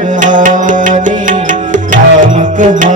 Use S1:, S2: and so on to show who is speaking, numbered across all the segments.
S1: कहानी राम कहानी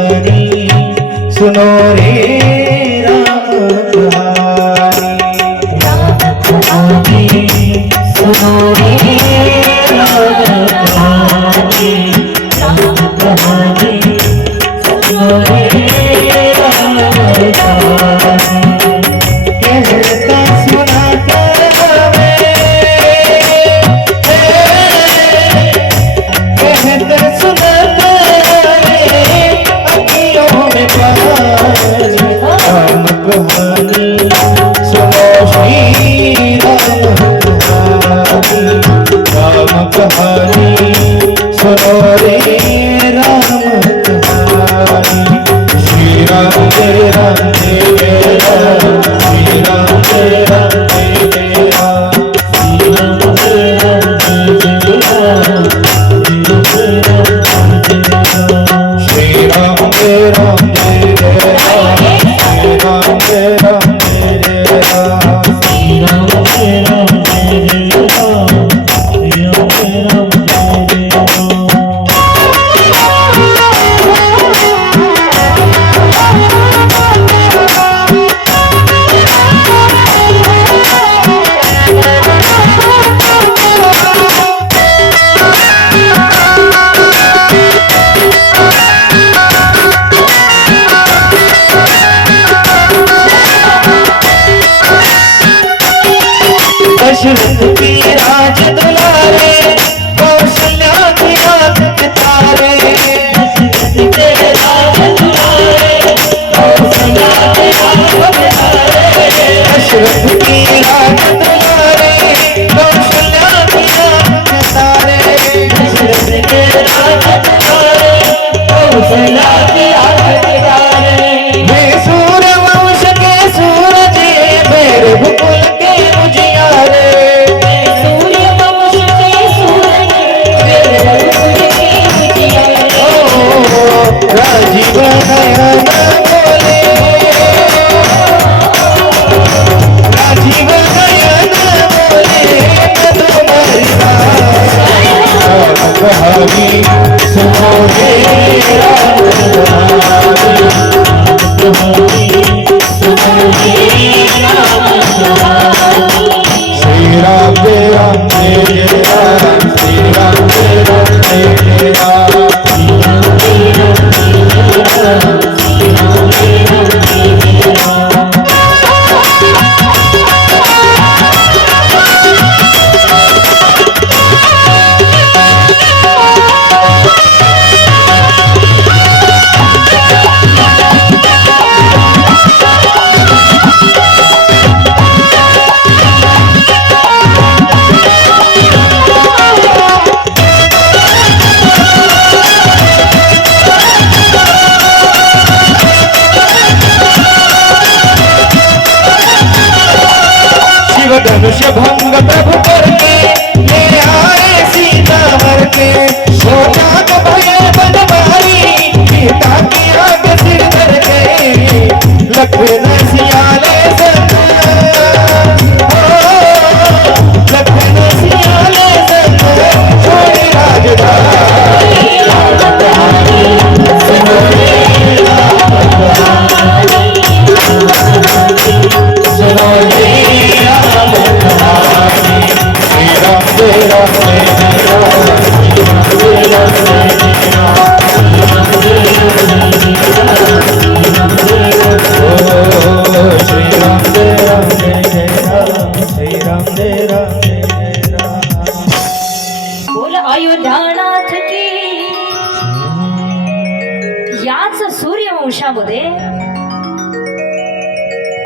S1: Hare Thank you. Hare मध्ये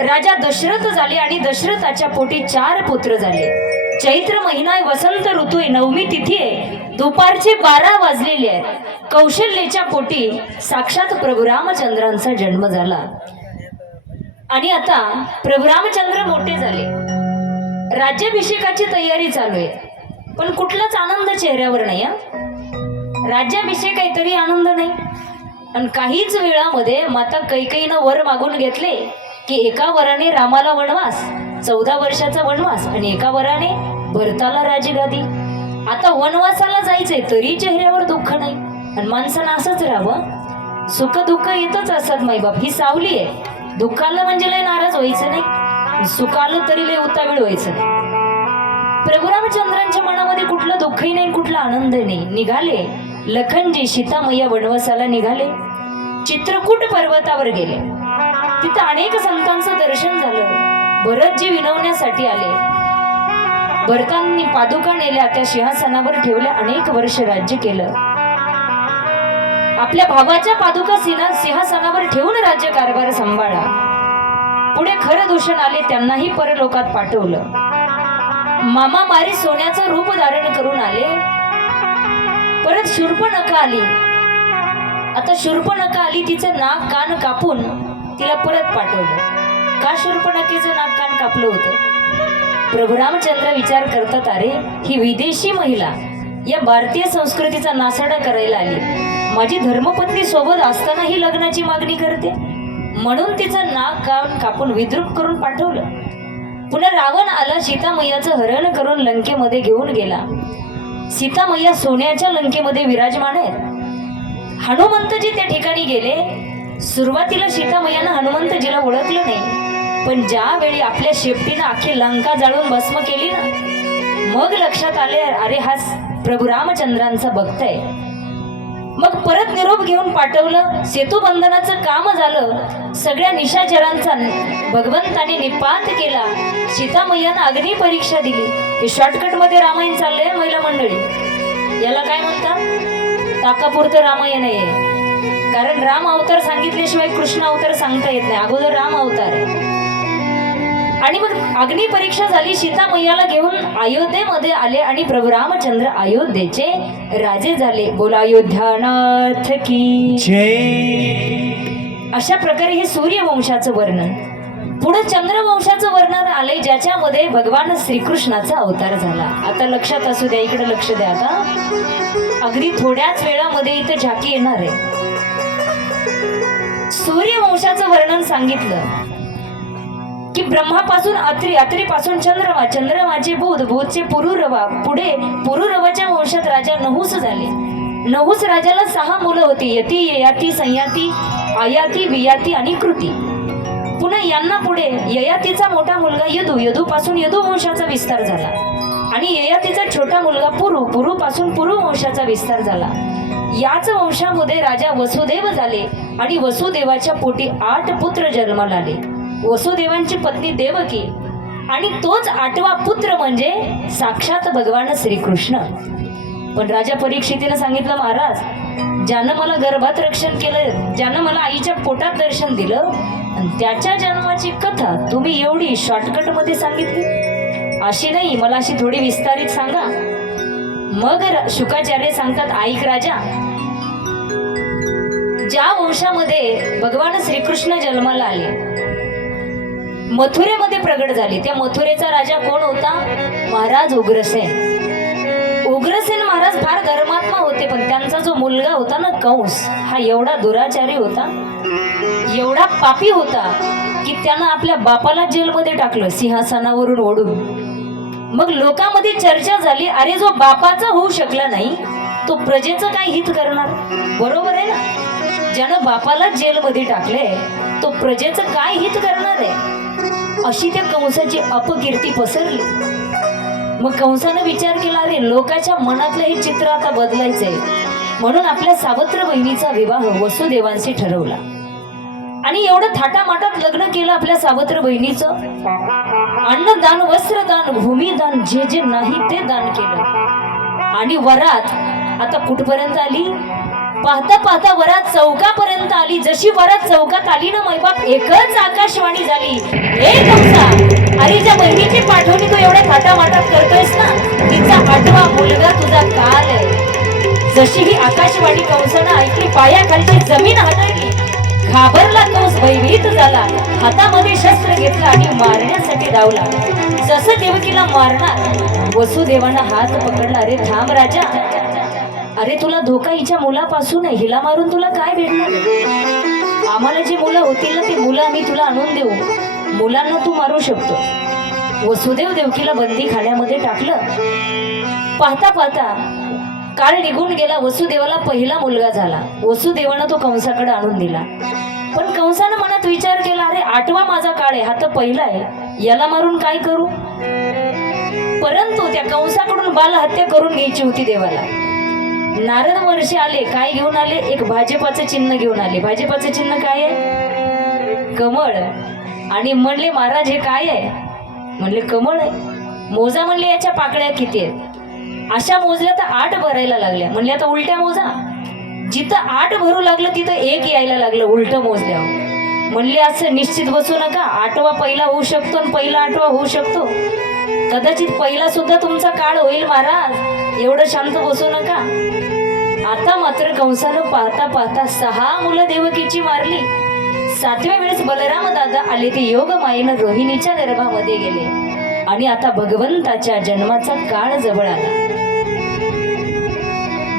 S1: राजा दशरथ
S2: झाले आणि दशरथाच्या पोटी चार पुत्र झाले. चैत्र महिना वसंत ऋतू आहे नवमी तिथी आहे दुपारचे बारा वाजलेले आहेत. कौशल्यच्या पोटी साक्षात प्रभू रामचंद्रांचा जन्म झाला. आणि आता प्रभू रामचंद्र मोठे झाले. राज्याभिषेकाची तयारी चालू आहे. पण कुठलाच आनंद चेहऱ्यावर नाही राज्याभिषेक काहीतरी आनंद नाही. आणि काहीच वेळामध्ये माता कैकईनं वर मागून घेतले की एका वराने रामाला वनवास चौदा वर्षाचा वनवास आणि एका वराने भरताला राजगादी आता वनवासाला जायचंय तरी चेहऱ्यावर दुःख नाही. आणि माणसानं असंच राहावं. सुख दुःख येतच असतात माईबाप. ही सावली आहे. दुःखाला म्हणजे लय नाराज व्हायचं नाही. सुखाला तरी लय उतावीळ व्हायचं नाही. प्रभुरामचंद्रांच्या मनामध्ये कुठलं दुःखही नाही कुठला आनंद नाही. निघाले. लखनजी सीतामय्या वनवासाला निघाले. चित्रकूट पर्वतावर गेले. तिथं अनेक संतांचं दर्शन झालं. भरतजी विनवण्यासाठी आले. भरतांनी पादुका नेल्या त्या सिंहासनावर ठेवल्या अनेक वर्ष राज्य केलं. आपल्या भावाच्या पादुका सिंहा सिंहासनावर ठेवून राज्य कारभार सांभाळा. पुढे खरं दूषण आले त्यांनाही परलोकात पाठवलं. मामा मारी सोन्याचं रूप धारण करून आले. परत शूर्पणखा आली. आता शूर्पणखा आली तिचं नाक कान कापून तिला परत पाठवलं. का शूर्पणखेचं नाक कान कापलं होतं? प्रभू रामचंद्र विचार करतात अरे ही विदेशी महिला या भारतीय संस्कृतीचा नासाडा करायला आली. माझी धर्मपत्नी सोबत असतानाही लग्नाची मागणी करते. म्हणून तिचं नाक कान कापून विद्रूप करून पाठवलं. पुन्हा रावण आला सीतामय्याचं हरण करून लंकेमध्ये घेऊन गेला. सीतामय्या सोन्याच्या लंकेमध्ये विराजमान आहेत. हनुमंतजी त्या ठिकाणी गेले. सुरुवातीला सीतामय्यानं हनुमंतजीला ओळखलं नाही पण ज्या वेळी आपल्या शेपटीनं अख्खी लंका जाळून भस्म केली ना मग लक्षात आले अरे हा प्रभू रामचंद्रांचा भक्त आहे. मग परत निरोप घेऊन पाठवलं सेतुबंधनाचं काम झालं सगळ्या निशाचरांचा भगवंताने निपात केला सीतामय्यानं अग्निपरीक्षा दिली. हे शॉर्टकटमध्ये रामायण चाललंय महिला मंडळी. याला काय म्हणतात? ताकापुरतं रामायण आहे कारण राम अवतार सांगितल्याशिवाय कृष्ण अवतार सांगता येत नाही. अगोदर राम अवतार आहे. आणि मग अग्नी परीक्षा झाली सीतामय्याला घेऊन अयोध्येमध्ये आले आणि प्रभू रामचंद्र अयोध्येचे राजे झाले. बोला अयोध्यानाथ की अशा प्रकारे हे सूर्यवंशाचं वर्णन. पुढे चंद्रवंशाचं वर्णन आले ज्याच्यामध्ये भगवान श्रीकृष्णाचा अवतार झाला. आता लक्षात असू द्या इकडे लक्ष द्या आता. अगदी थोड्याच वेळामध्ये इथं झाकी येणार आहे. सूर्यवंशाचं वर्णन सांगितलं की ब्रह्मापासून अत्री अत्रीपासून चंद्रमा चंद्रमाचे बोध बोधचे पुरुरवा. पुढे पुरुरवाच्या वंशात राजा नहुस झाले. नहुस राजाला सहा मुलं होती यती ययाती संयाती आयाती वियाती आणि कृती. पुन्हा यांना पुढे ययातीचा मोठा मुलगा यदू यदूपासून यदू वंशाचा विस्तार झाला. आणि ययातीचा छोटा मुलगा पुरु पुरुपासून पुरु वंशाचा विस्तार झाला. याच वंशामध्ये राजा वसुदेव झाले आणि वसुदेवाच्या पोटी आठ पुत्र जन्माला आले. वसुदेवांची पत्नी देवकी आणि तोच आठवा पुत्र म्हणजे साक्षात भगवान श्रीकृष्ण. पण राजा परीक्षितीनं सांगितलं महाराज ज्यानं मला गर्भात रक्षण केलं ज्यानं मला आईच्या पोटात दर्शन दिलं आणि त्याच्या जन्माची कथा तुम्ही एवढी शॉर्टकटमध्ये सांगितली? अशी नाही मला अशी थोडी विस्तारित सांगा. मग शुकाचार्य सांगतात आईक राजा ज्या वंशामध्ये भगवान श्रीकृष्ण जन्माला आले मथुरेमध्ये प्रगट झाले त्या मथुरेचा राजा कोण होता? महाराज उग्रसेन. उग्रसेन महाराज फार धर्मात्मा होते पण त्यांचा जो मुलगा होता ना कंस हा एवढा दुराचारी होता एवढा पापी होता की त्यानं आपल्या बापाला जेलमध्ये टाकलं सिंहासनावरून ओढून. मग लोकांमध्ये चर्चा झाली अरे जो बापाचा होऊ शकला नाही तो प्रजेचं काय हित करणार? बरोबर आहे ना? ज्यानं बापाला जेलमध्ये टाकले तो प्रजेचं काय हित करणार आहे? अशी त्या कंसाची अपकीर्ती पसरली. मग कंसानं विचार केला अरे लोकाच्या मनातलं हे चित्र आता बदलायचंय. म्हणून आपल्या सावत्र बहिणीचा विवाह वसुदेवांशी ठरवला. आणि एवढं थाटामाटात लग्न केलं आपल्या सावत्र बहिणीचं अन्नदान वस्त्रदान भूमिदान जे जे नाही ते दान केलं. आणि वरात आता कुठपर्यंत आली? पाहता पाहता वरात चौकापर्यंत आली. जशी वरात चौकात आली ना मैबाप एकच आकाशवाणी झाली. हे कंसा अरे ज्या बहिणीची पाठवणी तू एवढ्या थाटामाटात करतोयस ना तिचा आठवा मुलगा तुझा काल आहे. जशी ही आकाशवाणी कंसानं ऐकली पायाखालची जमीन हटवली घाबरला कंस भयभीत झाला. हातामध्ये शस्त्र घेतलं आणि मारण्यासाठी धावला. जसं देवकीला मारणार वसुदेवानं हात पकडला. अरे थांब राजा. अरे तुला धोका हिच्या मुलापासून आहे हिला मारून तुला काय भेटणार? आम्हाला जी मुलं होतील ना ती मुलं आम्ही तुला आणून देऊ. मुलांना तू मारू शकतो. वसुदेव देवकीला बंदी खाण्यामध्ये टाकलं. पाहता पाहता काळ निघून गेला वसुदेवाला पहिला मुलगा झाला. वसुदेवानं तो कंसाकडे आणून दिला. पण कंसानं मनात विचार केला अरे आठवा माझा काळ आहे. हा तर पहिला आहे. याला मारून काय करू? परंतु त्या कंसाकडून बालहत्या करून घ्यायची होती देवाला. नारद वर्ष आले काय घेऊन आले? एक भाजपाचं चिन्ह घेऊन आले. भाजपाचं चिन्ह काय आहे? कमळ. आणि म्हणले महाराज हे काय आहे? म्हणले कमळ आहे. मोजा म्हणले याच्या पाकळ्या किती आहेत? अशा मोजल्या तर आठ भरायला लागल्या. म्हणले आता उलट्या मोजा. जिथं आठ भरू लागलं तिथं एक यायला लागलं उलट मोजल्यावर. म्हणले असं निश्चित बसू नका. आठवा पहिला होऊ शकतो आणि पहिला आठवा होऊ शकतो. कदाचित पहिला सुद्धा तुमचा काळ होईल महाराज. एवढं शांत बसू नका. आता मात्र कंसानं पाहता पाहता सहा मुलं देवकीची मारली. सातव्या वेळेस बलराम दादा आले ते योग मायेनं रोहिणीच्या गर्भामध्ये गेले. आणि आता भगवंताच्या जन्माचा काळ जवळ आला.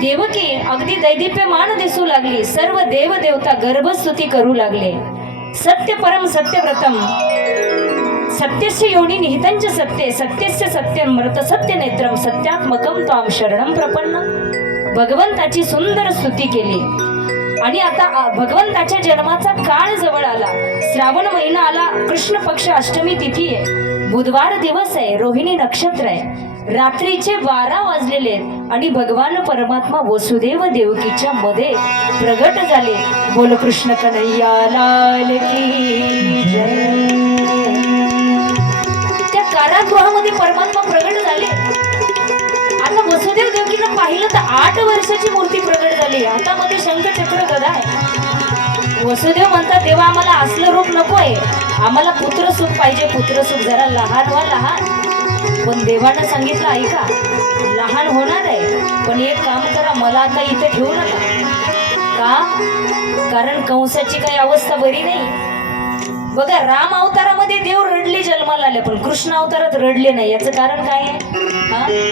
S2: देवकी अगदी दैदिप्यमान दिसू लागली. सर्व देव देवता गर्भस्तुती करू लागले. सत्य परम सत्यव्रतम. सत्यस्य योनी निहितंच सत्ये सत्यस्य सत्यम मृत सत्य नेत्रम सत्यात्मकम त्वाम शरणम प्रपन्न। भगवंताची सुंदर स्तुती केली. आणि आता भगवंताच्या जन्माचा काळ जवळ आला. श्रावण महिना आला कृष्ण पक्ष अष्टमी तिथी आहे. बुधवार दिवस आहे रोहिणी नक्षत्र आहे. रात्रीचे बारा वाजलेले आणि भगवान परमात्मा वसुदेव देवकीच्या मध्ये प्रगट झाले. बोल कृष्ण कन्हैया लाल की जय. कारागृहामध्ये परमात्मा प्रगट झाले. आता वसुदेव देवकीनं पाहिलं तर आठ वर्षाची मूर्ती प्रगट झाली. हातामध्ये शंख चक्र गदा आहे. वसुदेव म्हणतात देवा आम्हाला असलं रूप नको आहे आम्हाला पुत्र सुख पाहिजे. पुत्र सुख जरा लहान व्हा लहान. पण देवानं सांगितलं ऐका लहान होणार आहे पण एक काम करा मला आता इथे ठेवू नका. का? कारण कंसाची काही अवस्था बरी नाही. बघा राम अवतार मध्ये देव रडले जन्माला आले पण कृष्ण अवतारात रडले नाही. याचं कारण काय आहे?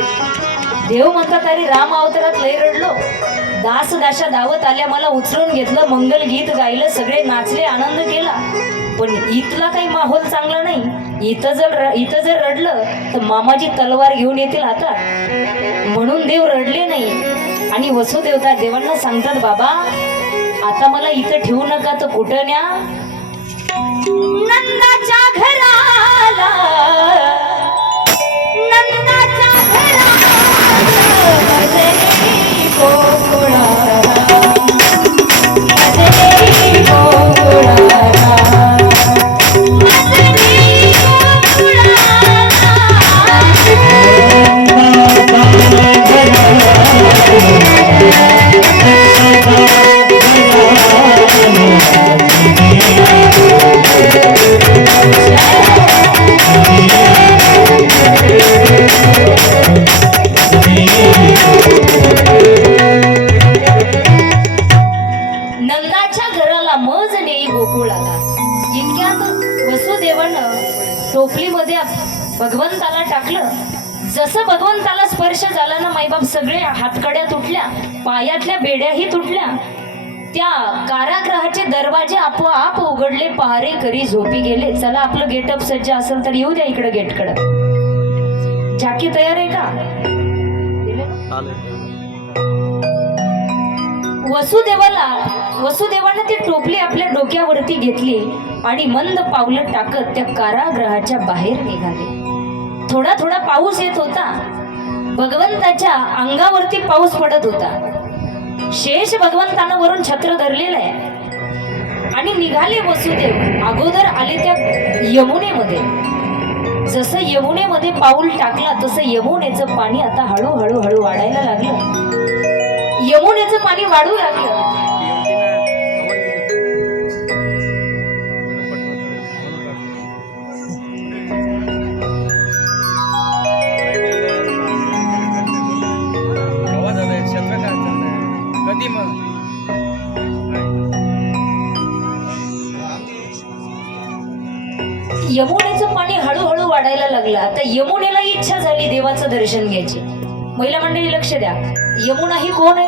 S2: देव म्हणतात अरे राम अवतारात लय रडलो. दास दाशा धावत आल्या मला उचलून घेतलं मंगल गीत गायलं सगळे नाचले आनंद केला. पण इथला काही माहोल चांगला नाही. इथं जर इथं जर रडलं तर मामाजी तलवार घेऊन येतील आता. म्हणून देव रडले नाही. आणि वसुदेवता देवांना सांगतात बाबा आता मला इथं ठेवू नका तर कुठं न्या? नंदाच्या la उघडले झोपी गेले चला आपलं गेटअप सज्ज असेल तर येऊ द्या इकडं गेटकडं. झाकी तयार आहे का? वसुदेवाला वसुदेवानं ती टोपली आपल्या डोक्यावरती घेतली आणि मंद पावलं टाकत त्या कारागृहाच्या बाहेर निघाले. थोडा थोडा पाऊस येत होता. भगवंताच्या अंगावरती पाऊस पडत होता. शेष भगवंतानं वरून छत्र धरलेलं आहे. आणि निघाले वसुदेव. अगोदर आले त्या यमुनेमध्ये. जसं यमुनेमध्ये पाऊल टाकला तसं यमुनेचं पाणी आता हळूहळू हळू वाढायला लागलं. यमुनेचं पाणी वाढू लागलं. यमुनेचं पाणी हळूहळू वाढायला लागलं. आता यमुनेला इच्छा झाली देवाचं दर्शन घ्यायची. महिला मंडळी लक्ष द्या. यमुना ही कोण आहे?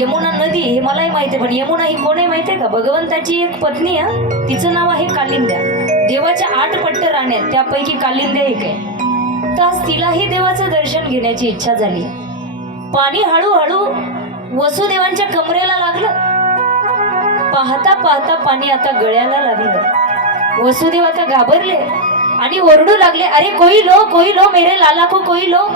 S2: यमुना नदी हे मलाही माहिती आहे पण यमुना ही कोण आहे माहिती आहे का? भगवंताची एक पत्नी आहे. तिचं नाव आहे कालिंद्या. देवाच्या आठ पट्ट राहण्यात त्यापैकी कालिंद्या एक आहे. बघताच तिलाही देवाचं दर्शन घेण्याची इच्छा झाली. पाणी हळूहळू वसुदेवांच्या कमरेला लागलं. पाहता पाहता पाणी आता गळ्याला लागलं. वसुदेव घाबरले आणि ओरडू लागले अरे कोई लो कोई लो मेरे लाला को कोई लो.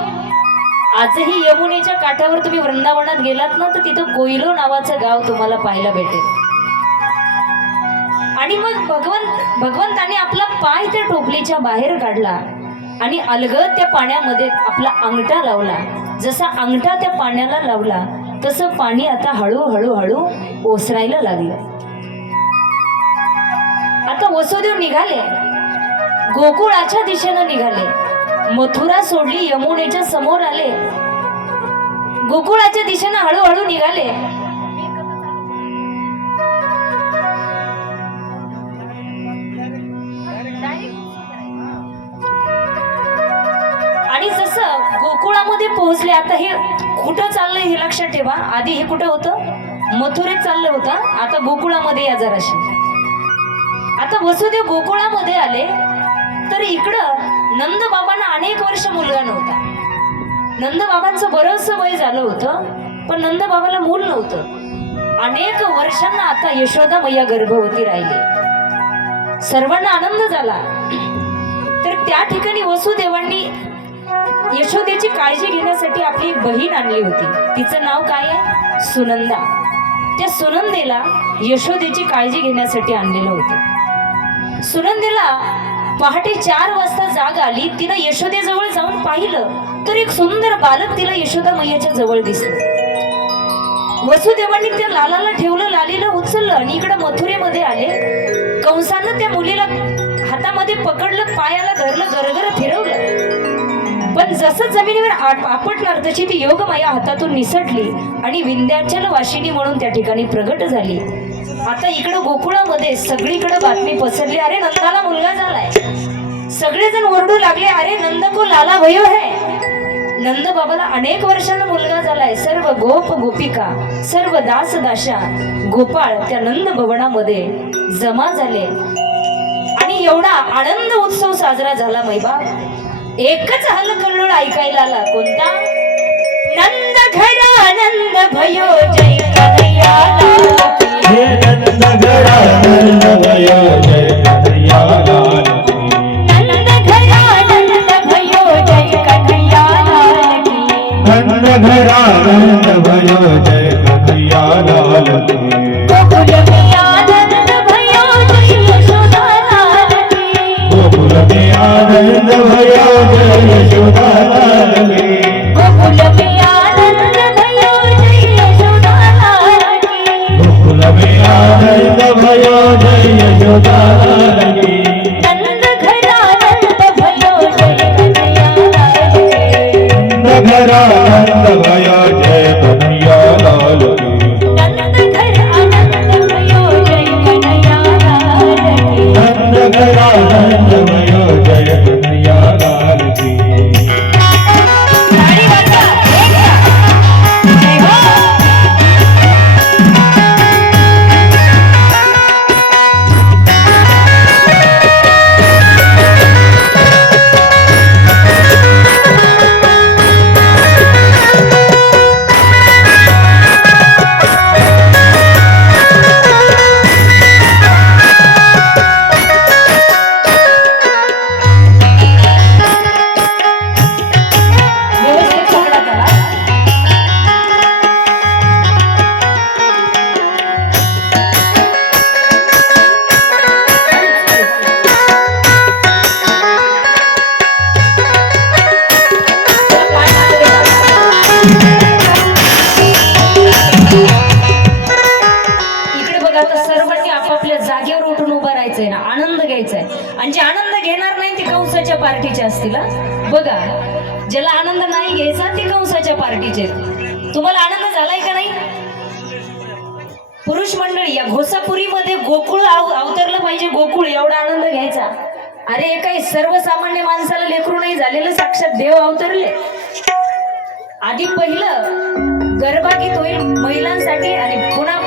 S2: आजही यमुनेच्या काठावर तुम्ही वृंदावनात गेलात ना तर तिथं कोयलो नावाचं गाव तुम्हाला पाहायला भेटेल. आणि मग भगवंत भगवंताने आपला पाय त्या टोपलीच्या बाहेर काढला आणि अलगद त्या पाण्यामध्ये आपला अंगठा लावला. जसा अंगठा त्या पाण्याला लावला तसं पाणी आता हळूहळू हळू ओसरायला लागलं. आता वसुदेव निघाले. गोकुळाच्या दिशेनं निघाले. मथुरा सोडली यमुनेच्या समोर आले. गोकुळाच्या दिशेनं हळूहळू निघाले. आणि जसं गोकुळामध्ये पोहोचले आता हे कुठं चाललंय हे लक्षात ठेवा. आधी हे कुठं होतं? मथुरेत चाललं होतं. आता गोकुळामध्ये या जराशी. आता वसुदेव गोकुळामध्ये आले तर इकडं नंद बाबांना अनेक वर्ष मुलगा नव्हता. नंद बाबांचं बरंच वय झालं होतं पण नंद बाबाला मूल नव्हतं. अनेक वर्षांना आता यशोदा मैया गर्भवती राहिली. सर्वांना आनंद झाला. तर त्या ठिकाणी वसुदेवांनी यशोदेची काळजी घेण्यासाठी आपली एक बहीण आणली होती. तिचं नाव काय आहे? सुनंदा. त्या सुनंदेला यशोदेची काळजी घेण्यासाठी आणलेलं होतं. सुनंदेला पहाटे चार वाजता जाग आली. तिनं यशोदेजवळ जाऊन पाहिलं. तर एक सुंदर बालक तिला यशोदा मैयाच्या जवळ दिसलं. वसुदेवांनी त्या लालाला ठेवलं लालीला उचललं आणि इकडे मथुरेमध्ये आले. कंसानं त्या मुलीला हातामध्ये पकडलं पायाला धरलं गरगर फिरवलं. पण जसं जमिनीवर आप- आपटणार तशी ती योगमाया हातातून निसटली आणि विंध्याचल वाशिनी म्हणून त्या ठिकाणी प्रगट झाली. आता इकडं गोकुळामध्ये सगळीकडे बातमी पसरली. अरे नंदाला मुलगा झालाय. सगळेजण ओरडू लागले अरे नंद को लाला भयो है. नंद बाबाला अनेक वर्षांना मुलगा झालाय. सर्व गोप गोपिका सर्व दास दाशा गोपाळ त्या नंद भवनामध्ये जमा झाले. आणि एवढा आनंद उत्सव साजरा झाला मैबा एकच हलकल्लोळ ऐकायला आला. कोणता? नंद घर आनंद भयो जय
S1: हे नंद घरा जय कन्हैया लाल की.
S2: नंद जय कन्हैया लाल की.
S1: नंद जय कन्हैया लाल
S2: गोकुल में आनंद जय यशोदा लाल
S1: गोकुल में आनंद जय यशोदा
S2: पार्टीचे बघा ज्याला आनंद नाही घ्यायचा ते कंसाच्या पार्टीचे तुम्हाला आनंद झालाय का नाही? पुरुष मंडळी या घोसापुरीमध्ये गोकुळ आव अवतरलं पाहिजे. गोकुळ एवढा आनंद घ्यायचा. अरे हे काही सर्वसामान्य माणसाला लेकरू नाही झालेलं? साक्षात देव अवतरले. आधी पहिलं गरबा गीत होईल महिलांसाठी आणि पुन्हा